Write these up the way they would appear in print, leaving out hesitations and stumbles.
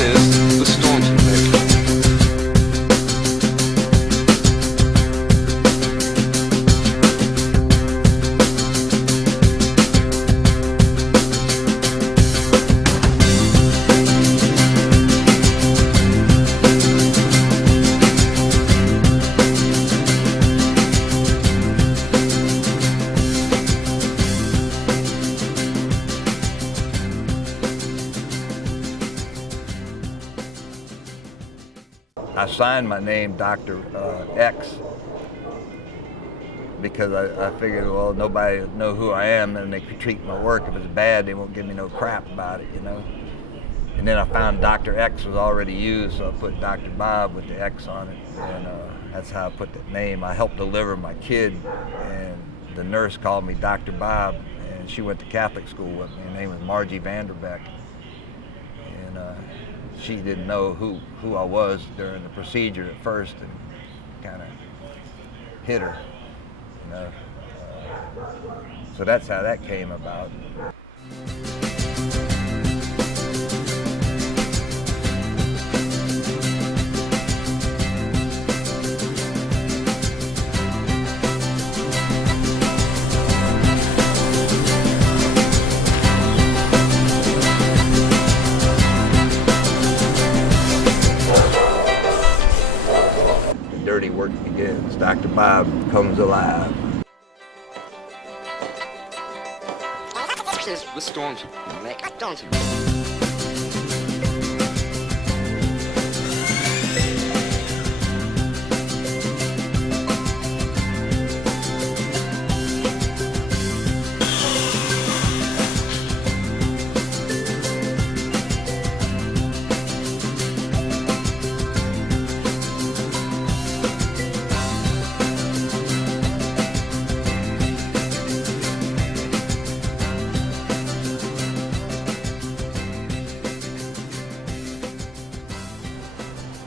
This is the Staunton Mix. I signed my name Dr. X because I figured, well, nobody will know who I am and they critique my work. If it's bad, they won't give me no crap about it, you know. And then I found Dr. X was already used, so I put Dr.Bob with the X on it, and that's how I put that name. I helped deliver my kid, and the nurse called me Dr. Bob, and she went to Catholic school with me. Her name was Margie Vanderbeck. And she didn't know who I was during the procedure at first, and kind of hit her, you know. So that's how that came about. Dirty work begins. Dr. Bob comes alive. This is the Staunton Mix.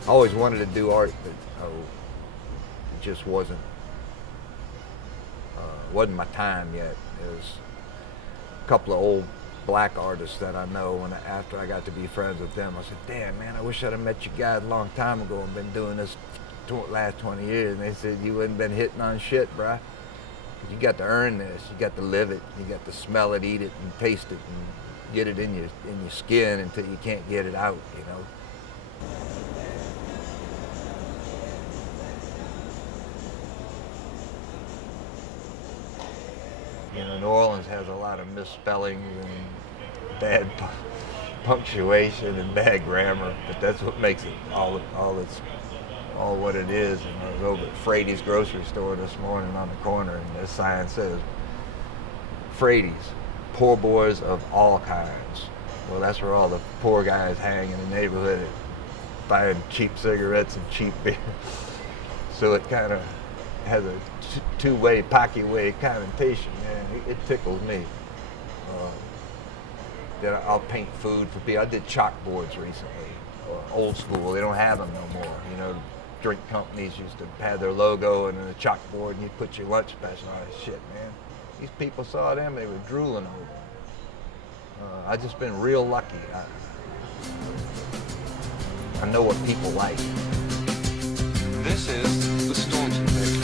I always wanted to do art, but it just wasn't my time yet. There's a couple of old black artists that I know, and after I got to be friends with them, I said, damn, man, I wish I'd have met you guys a long time ago and been doing this last 20 years. And they said, you wouldn't been hitting on shit, bruh. You got to earn this. You got to live it. You got to smell it, eat it, and taste it, and get it in your skin until you can't get it out, you know. You know, New Orleans has a lot of misspellings and bad punctuation and bad grammar, but that's what makes it all what it is. And I was over at Frady's grocery store this morning on the corner, and the sign says, Frady's, poor boys of all kinds. Well, that's where all the poor guys hang in the neighborhood, buying cheap cigarettes and cheap beer. So it kind of has a two-way, pocky-way connotation, man. It tickles me. Then I'll paint food for people. I did chalkboards recently, old school. They don't have them no more. You know, drink companies used to have their logo and then a chalkboard, and you put your lunch special on it. Shit, man. These people saw them, they were drooling over them. I've just been real lucky. I know what people like. This is the Staunton Mix.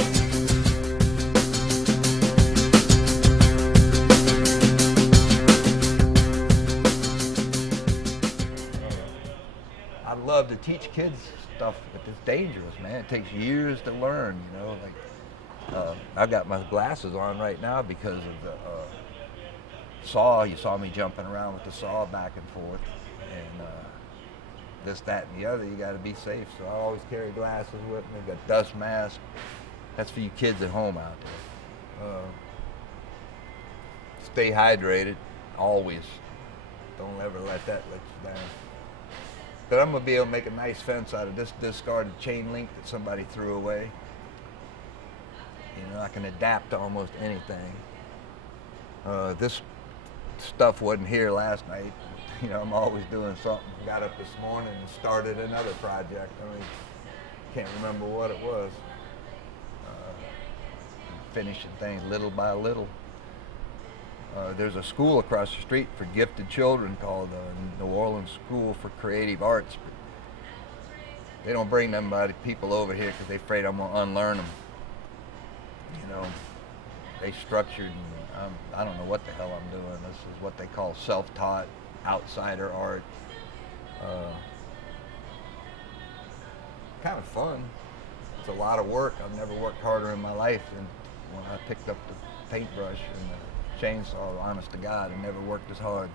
I love to teach kids stuff, but it's dangerous, man. It takes years to learn, you know. Like, I've got my glasses on right now because of the saw. You saw me jumping around with the saw back and forth, and this, that, and the other. You got to be safe, so I always carry glasses with me. Got dust mask. That's for you kids at home out there. Stay hydrated, always. Don't ever let that let you down. But I'm gonna be able to make a nice fence out of this discarded chain link that somebody threw away. You know, I can adapt to almost anything. This stuff wasn't here last night. You know, I'm always doing something. Got up this morning and started another project. I mean, can't remember what it was. Finishing things little by little. There's a school across the street for gifted children called New Orleans School for Creative Arts. But they don't bring people over here because they're afraid I'm going to unlearn them. You know, they structured, and I don't know what the hell I'm doing. This is what they call self-taught outsider art. Kind of fun. It's a lot of work. I've never worked harder in my life than when I picked up the paintbrush and the chainsaw. Honest to God, I never worked as hard.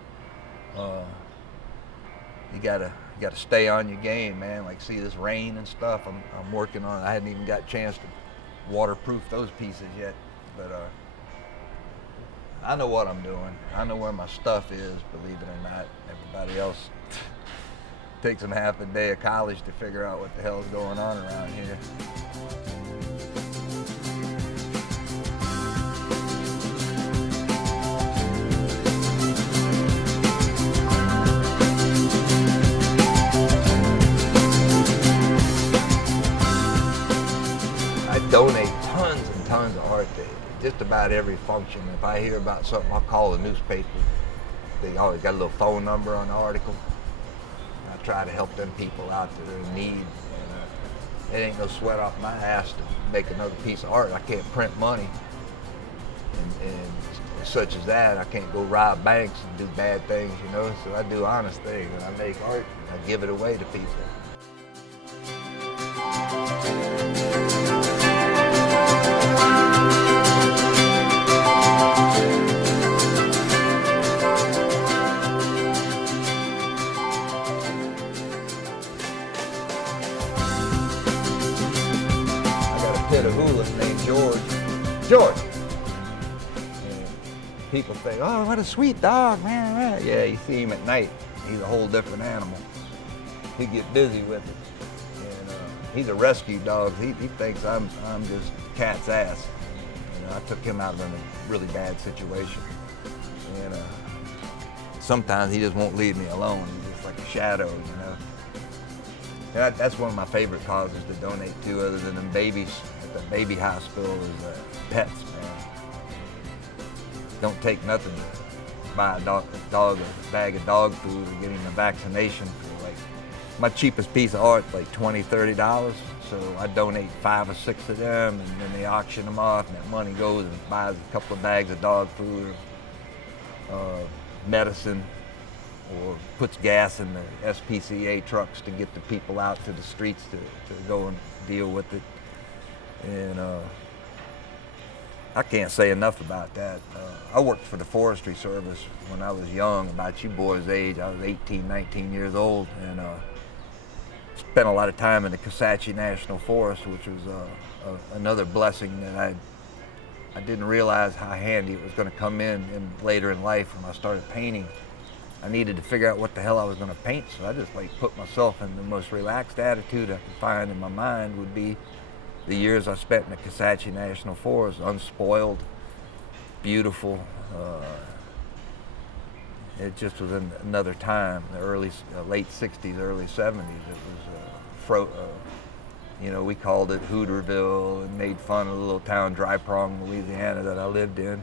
You gotta stay on your game, man. Like, see this rain and stuff. I'm working on it. I hadn't even got a chance to waterproof those pieces yet, but I know what I'm doing. I know where my stuff is, believe it or not. Everybody else takes them half a day of college to figure out what the hell's going on around here. I donate tons and tons of art to just about every function. If I hear about something, I'll call the newspaper. They always got a little phone number on the article. I try to help them people out that are in need. And, it ain't no sweat off my ass to make another piece of art. I can't print money. And such as that, I can't go rob banks and do bad things, you know. So I do honest things. And I make art and I give it away to people. A hula named George. And people say, oh, what a sweet dog, man. Yeah, you see him at night. He's a whole different animal. He get busy with it. And he's a rescue dog. He thinks I'm just cat's ass. You know, I took him out of a really bad situation. And sometimes he just won't leave me alone. He's just like a shadow, you know. And that's one of my favorite causes to donate to, other than them babies at the baby hospital, is pets, man. Don't take nothing to buy a dog a bag of dog food or get him a vaccination for, like, my cheapest piece of art, like $20, $30. So I donate 5 or 6 of them, and then they auction them off, and that money goes and buys a couple of bags of dog food, medicine, or puts gas in the SPCA trucks to get the people out to the streets to go and deal with it. And I can't say enough about that. I worked for the Forestry Service when I was young, about you boys' age. I was 18, 19 years old, and spent a lot of time in the Kisatchie National Forest, which was another blessing that I didn't realize how handy it was going to come in later in life when I started painting. I needed to figure out what the hell I was going to paint, so I just put myself in the most relaxed attitude I could find in my mind. Would be the years I spent in the Kisatchie National Forest, unspoiled, beautiful. It just was another time, the late 60s, early 70s. It was, you know, we called it Hooterville and made fun of the little town, Dry Prong, Louisiana, that I lived in.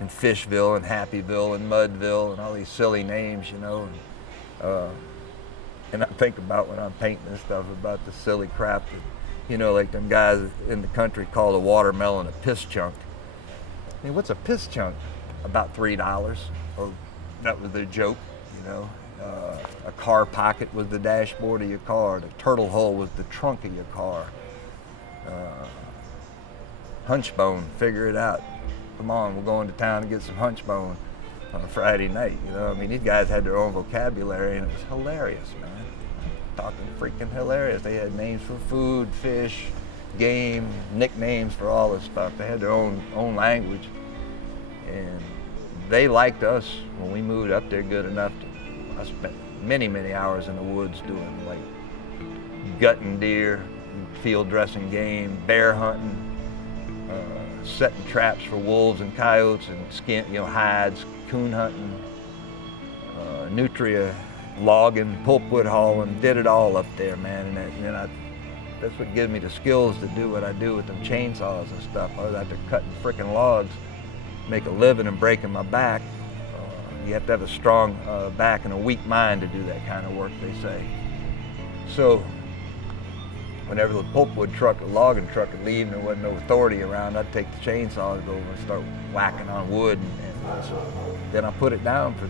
And Fishville and Happyville and Mudville and all these silly names, you know. And I think about when I'm painting this stuff about the silly crap that, you know, like them guys in the country call a watermelon a piss chunk. I mean, what's a piss chunk? About $3. Or that was their joke, you know. A car pocket was the dashboard of your car. The turtle hole was the trunk of your car. Hunchbone, figure it out. Come on, we're going to town to get some hunchbone on a Friday night, you know. I mean, these guys had their own vocabulary, and it was hilarious, man. Talking freaking hilarious. They had names for food, fish, game, nicknames for all this stuff. They had their own language, and they liked us when we moved up there good enough to. I spent many hours in the woods doing, like, gutting deer, field dressing game, bear hunting, setting traps for wolves and coyotes, and hides, coon hunting, nutria, logging, pulpwood hauling, did it all up there, man. And that's what gives me the skills to do what I do with them chainsaws and stuff. I was out there cutting frickin' logs make a living and breaking my back. You have to have a strong back and a weak mind to do that kind of work, they say. So whenever the pulpwood truck, the logging truck would leave and there wasn't no authority around, I'd take the chainsaw to go over and start whacking on wood. And so then I put it down for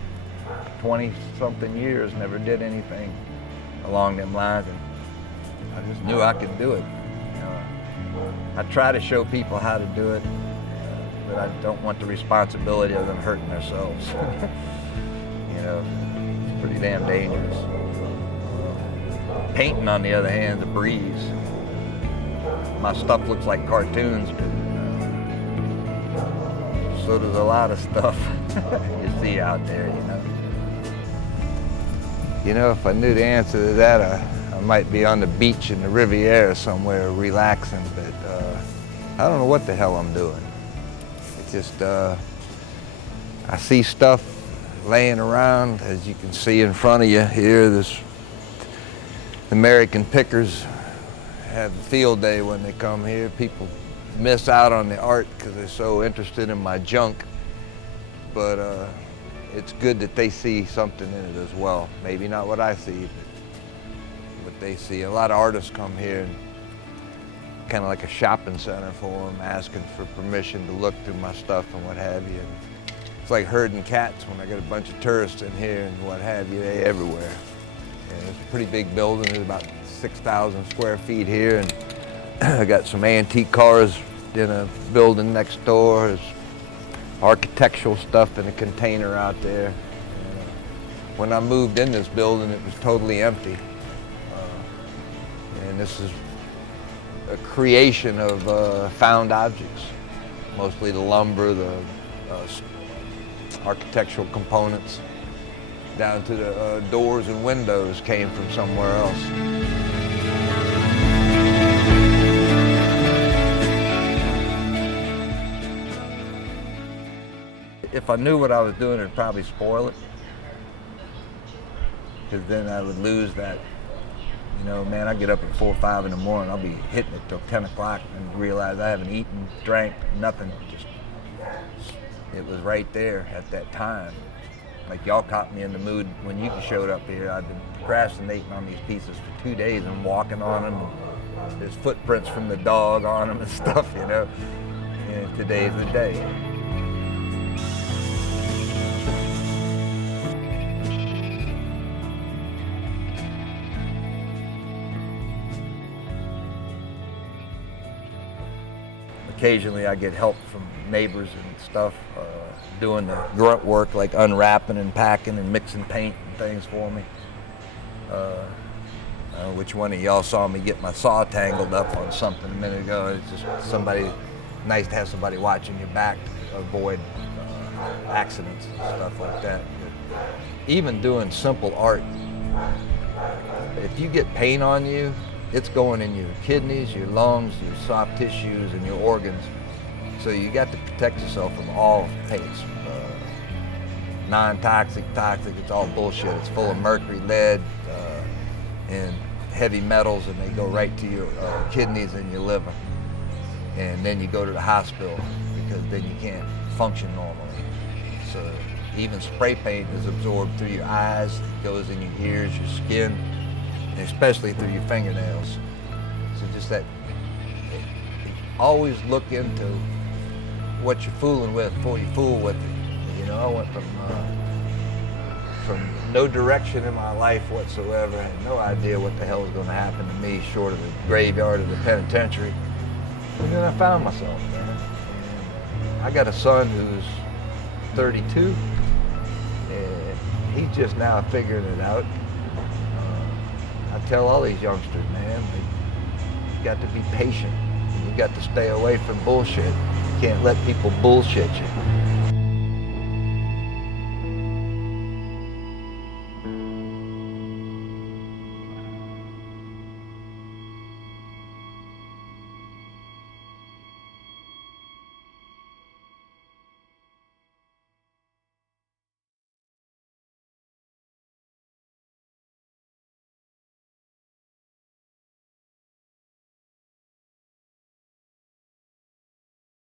20-something years, never did anything along them lines. And I just knew I could do it. I try to show people how to do it, but I don't want the responsibility of them hurting themselves. It's pretty damn dangerous. Painting, on the other hand, is a breeze. My stuff looks like cartoons, but so does a lot of stuff you see out there, if I knew the answer to that, I might be on the beach in the Riviera somewhere relaxing, but I don't know what the hell I'm doing. It's just, I see stuff laying around, as you can see in front of you here. The American pickers have a field day when they come here. People miss out on the art because they're so interested in my junk, but it's good that they see something in it as well. Maybe not what I see, but what they see. A lot of artists come here, and kind of like a shopping center for them, asking for permission to look through my stuff and what have you. And it's like herding cats when I get a bunch of tourists in here and what have you. They're everywhere. And it's a pretty big building. There's about 6,000 square feet here, and I got some antique cars in a building next door. There's architectural stuff in a container out there. When I moved in this building, it was totally empty. And this is a creation of found objects, mostly the lumber, the architectural components, down to the doors and windows came from somewhere else. If I knew what I was doing, it'd probably spoil it, because then I would lose that. Man, I get up at 4 or 5 in the morning, I'll be hitting it till 10 o'clock and realize I haven't eaten, drank, nothing. It was right there at that time. Like, y'all caught me in the mood when you showed up here. I've been procrastinating on these pieces for 2 days and walking on them. And there's footprints from the dog on them and stuff, And today's the day. Occasionally I get help from neighbors and stuff, doing the grunt work like unwrapping and packing and mixing paint and things for me. Which one of y'all saw me get my saw tangled up on something a minute ago? It's just nice to have somebody watching your back to avoid accidents and stuff like that. But even doing simple art, if you get paint on you, it's going in your kidneys, your lungs, your soft tissues, and your organs. So you got to protect yourself from all paints. Non-toxic, toxic, it's all bullshit. It's full of mercury, lead, and heavy metals, and they go right to your kidneys and your liver. And then you go to the hospital, because then you can't function normally. So even spray paint is absorbed through your eyes, goes in your ears, your skin, especially through your fingernails. So just that, always look into what you're fooling with before you fool with it. I went from no direction in my life whatsoever. I had no idea what the hell was going to happen to me short of the graveyard of the penitentiary. And then I found myself, man. And I got a son who's 32, and he's just now figuring it out. I tell all these youngsters, man, you got to be patient. You got to stay away from bullshit. You can't let people bullshit you.